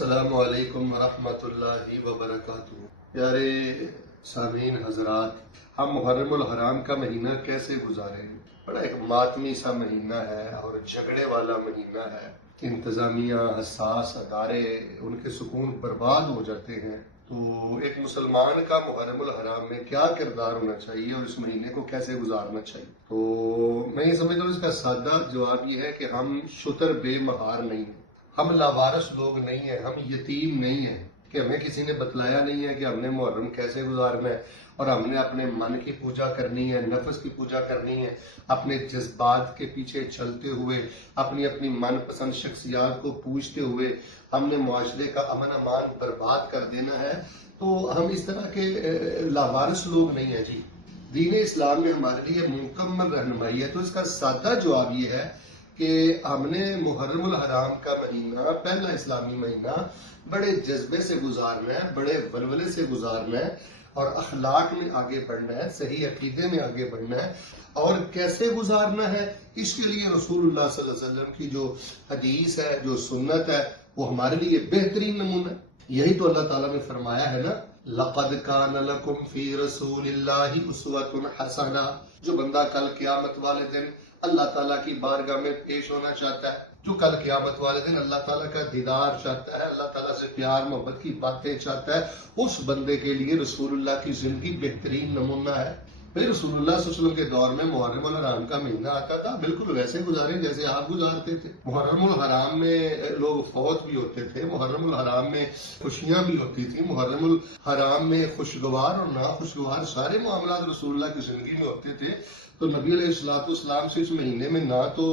السلام علیکم ورحمۃ اللہ وبرکاتہ۔ پیارے سامعین حضرات، ہم محرم الحرام کا مہینہ کیسے گزاریں؟ بڑا ایک ماتمی سا مہینہ ہے اور جھگڑے والا مہینہ ہے۔ انتظامیہ، حساس ادارے، ان کے سکون برباد ہو جاتے ہیں۔ تو ایک مسلمان کا محرم الحرام میں کیا کردار ہونا چاہیے اور اس مہینے کو کیسے گزارنا چاہیے؟ تو میں یہ سمجھتا ہوں اس کا سادہ جواب یہ ہے کہ ہم شتر بے مہار نہیں ہیں، ہم لاوارث لوگ نہیں ہیں، ہم یتیم نہیں ہیں کہ ہمیں کسی نے بتلایا نہیں ہے کہ ہم نے محرم کیسے گزارنا ہے اور ہم نے اپنے من کی پوجا کرنی ہے، نفس کی پوجا کرنی ہے، اپنے جذبات کے پیچھے چلتے ہوئے اپنی من پسند شخصیات کو پوجتے ہوئے ہم نے معاشرے کا امن امان برباد کر دینا ہے۔ تو ہم اس طرح کے لاوارث لوگ نہیں ہیں جی۔ دین اسلام میں ہمارے لیے مکمل رہنمائی ہے۔ تو اس کا سادہ جواب یہ ہے کہ ہم نے محرم الحرام کا مہینہ، پہلا اسلامی مہینہ، بڑے جذبے سے گزارنا ہے، بڑے ولولے سے گزارنا ہے اور اخلاق میں آگے بڑھنا ہے، صحیح عقیدے میں آگے بڑھنا ہے۔ اور کیسے گزارنا ہے، اس کے لیے رسول اللہ صلی اللہ علیہ وسلم کی جو حدیث ہے، جو سنت ہے، وہ ہمارے لیے بہترین نمونہ ہے۔ یہی تو اللہ تعالیٰ نے فرمایا ہے نا، لَقَدْ كَانَ لَكُمْ فِي رَسُولِ اللَّهِ أُسْوَةٌ حَسَنَةٌ۔ جو بندہ کل قیامت والے دن اللہ تعالیٰ کی بارگاہ میں پیش ہونا چاہتا ہے، جو کل قیامت والے دن اللہ تعالیٰ کا دیدار چاہتا ہے، اللہ تعالیٰ سے پیار محبت کی باتیں چاہتا ہے، اس بندے کے لیے رسول اللہ کی زندگی بہترین نمونہ ہے۔ بھئی رسول اللہ صلی اللہ علیہ وسلم کے دور میں محرم الحرام کا مہینہ آتا تھا، بالکل ویسے گزاریں جیسے آپ گزارتے تھے۔ محرم الحرام میں لوگ فوت بھی ہوتے تھے، محرم الحرام میں خوشیاں بھی ہوتی تھیں، محرم الحرام میں خوشگوار اور ناخوشگوار سارے معاملات رسول اللہ کی زندگی میں ہوتے تھے۔ تو نبی علیہ السلام سے اس مہینے میں نہ تو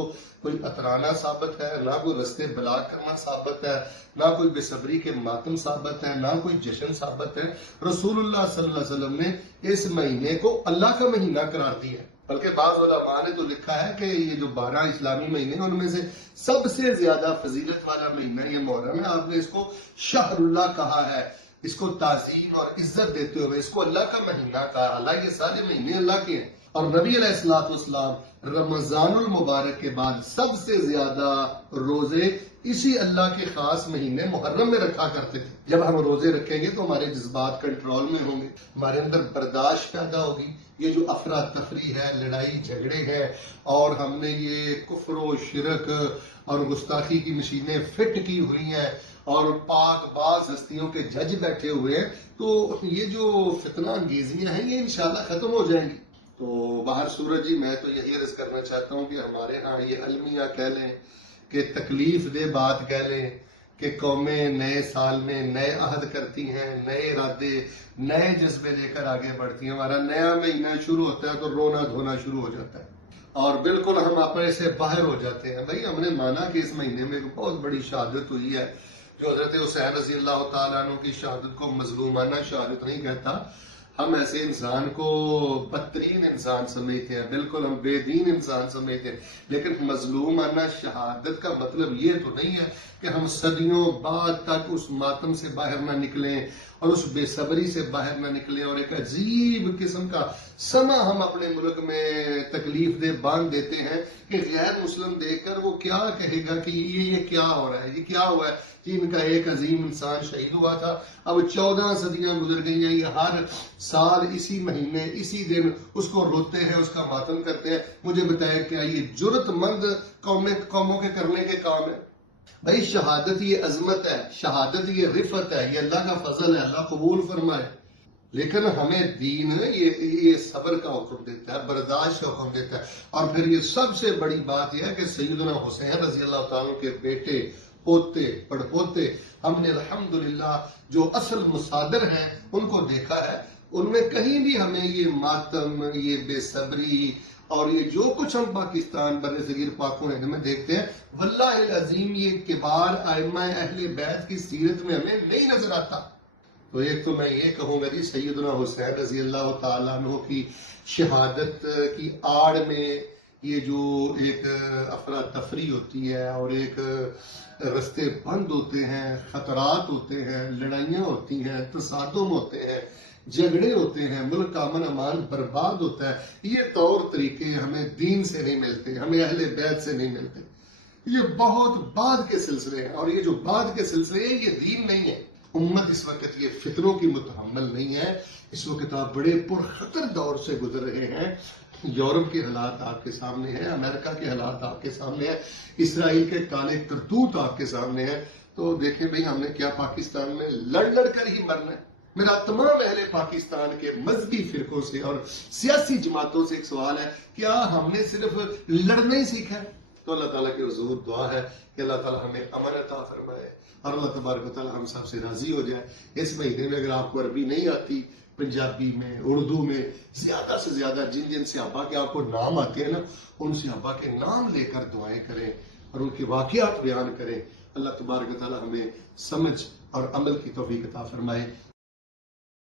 کوئی اترانا ثابت ہے، نہ کوئی رستے بلاغ کرنا ثابت ہے، نہ کوئی بے صبری کے ماتم ثابت ہے، نہ کوئی جشن ثابت ہے۔ رسول اللہ صلی اللہ علیہ وسلم نے اس مہینے کو اللہ کا مہینہ قرار دیا ہے۔ بلکہ بعض علماء نے تو لکھا ہے کہ یہ جو 12 اسلامی مہینے ہیں ان میں سے سب سے زیادہ فضیلت والا مہینہ یہ محرم ہے۔ آپ نے اس کو شہر اللہ کہا ہے، اس کو تعظیم اور عزت دیتے ہوئے اس کو اللہ کا مہینہ کہا۔ اللہ یہ سارے مہینے اللہ کے ہیں۔ اور نبی علیہ السلام رمضان المبارک کے بعد سب سے زیادہ روزے اسی اللہ کے خاص مہینے محرم میں رکھا کرتے تھے۔ جب ہم روزے رکھیں گے تو ہمارے جذبات کنٹرول میں ہوں گے، ہمارے اندر برداشت پیدا ہوگی۔ یہ جو افراتفری ہے، لڑائی جھگڑے ہیں، اور ہم نے یہ کفر و شرک اور گستاخی کی مشینیں فٹ کی ہوئی ہیں اور پاک باز ہستیوں کے جج بیٹھے ہوئے ہیں، تو یہ جو فتنہ انگیزیاں ہیں یہ انشاءاللہ ختم ہو جائیں گی۔ تو باہر سورج جی، میں تو یہی عرض کرنا چاہتا ہوں کہ ہمارے ہاں یہ المیہ کہہ لیں کہ تکلیف دہ بات کہہ لیں کہ قومیں نئے سال میں نئے عہد کرتی ہیں، نئے ارادے، نئے جذبے لے کر آگے بڑھتی ہیں۔ ہمارا نیا مہینہ شروع ہوتا ہے تو رونا دھونا شروع ہو جاتا ہے اور بالکل ہم اپنے سے باہر ہو جاتے ہیں۔ بھائی ہم نے مانا کہ اس مہینے میں ایک بہت بڑی شہادت ہوئی ہے، جو حضرت حسین رضی اللہ تعالیٰ عنہ کی شہادت کو مظلومانہ شہادت نہیں کہتا۔ ہم ایسے انسان کو بدترین انسان سمجھتے ہیں، بالکل ہم بے دین انسان سمجھتے ہیں، لیکن مظلومانہ شہادت کا مطلب یہ تو نہیں ہے کہ ہم صدیوں بعد تک اس ماتم سے باہر نہ نکلیں اور اس بے صبری سے باہر نہ نکلیں اور ایک عجیب قسم کا سما ہم اپنے ملک میں تکلیف دہ باندھ دیتے ہیں کہ غیر مسلم دیکھ کر وہ کیا کہے گا کہ یہ کیا ہو رہا ہے، یہ کیا ہوا ہے جی، ان کا ایک عظیم انسان شہید ہوا تھا، اب 14 صدیاں گزر گئی ہیں، یہ ہر سال اسی مہینے اسی دن اس کو روتے ہیں، اس کا ماتم کرتے ہیں۔ مجھے بتائیں کیا یہ جرت مند قوموں کے کرنے کے کام ہے؟ بھائی شہادت یہ عظمت ہے، شہادت یہ رفعت ہے، یہ اللہ کا فضل ہے، اللہ قبول فرمائے۔ لیکن ہمیں دین یہ صبر کا حکم دیتا ہے، برداشت کا حکم دیتا ہے۔ اور پھر یہ سب سے بڑی بات یہ ہے کہ سیدنا حسین رضی اللہ تعالیٰ کے بیٹے، پوتے، پڑپوتے، ہم نے الحمدللہ جو اصل مصادر ہیں ان کو دیکھا ہے، ان میں کہیں بھی ہمیں یہ ماتم، یہ بے صبری اور یہ جو کچھ ہم پاکستان بر صغیر پاک و ہند میں دیکھتے ہیں، واللہ العظیم یہ کبار ائمہ اہل بیت کی سیرت میں ہمیں نہیں نظر آتا۔ تو ایک تو میں یہ کہوں گا جی، سیدنا حسین رضی اللہ تعالیٰ عنہ کی شہادت کی آڑ میں یہ جو ایک افراتفری ہوتی ہے اور ایک رستے بند ہوتے ہیں، خطرات ہوتے ہیں، لڑائیاں ہوتی ہیں، تصادم ہوتے ہیں، جھگڑے ہوتے ہیں، ملک کا امن امان برباد ہوتا ہے، یہ طور طریقے ہمیں دین سے نہیں ملتے، ہمیں اہل بیت سے نہیں ملتے۔ یہ بہت بعد کے سلسلے ہیں، اور یہ جو بعد کے سلسلے ہیں یہ دین نہیں ہے۔ امت اس وقت یہ فتنوں کی متحمل نہیں ہے۔ اس وقت آپ بڑے پرخطر دور سے گزر رہے ہیں۔ یورپ کے حالات آپ کے سامنے ہیں، امریکہ کے حالات آپ کے سامنے ہیں، اسرائیل کے کالے کرتوت آپ کے سامنے ہیں۔ تو دیکھیں بھئی ہم نے کیا پاکستان میں لڑ کر ہی مرنا ہے؟ میرا تمام اہل پاکستان کے مذہبی فرقوں سے اور سیاسی جماعتوں سے ایک سوال ہے، کیا ہم نے صرف لڑنا ہی سیکھا ہے؟ تو اللہ تعالیٰ کی حضور دعا ہے کہ اللہ تعالیٰ ہمیں امن عطا فرمائے اور اللہ تبارک و تعالیٰ ہم سب سے راضی ہو جائے۔ اس مہینے میں اگر آپ کو عربی نہیں آتی، پنجابی میں، اردو میں زیادہ سے زیادہ جن صحابہ کے آپ کو نام آتے ہیں نا، ان صحابہ کے نام لے کر دعائیں کریں اور ان کے واقعات بیان کریں۔ اللہ تبارک و تعالیٰ ہمیں سمجھ اور عمل کی توفیق عطا فرمائے۔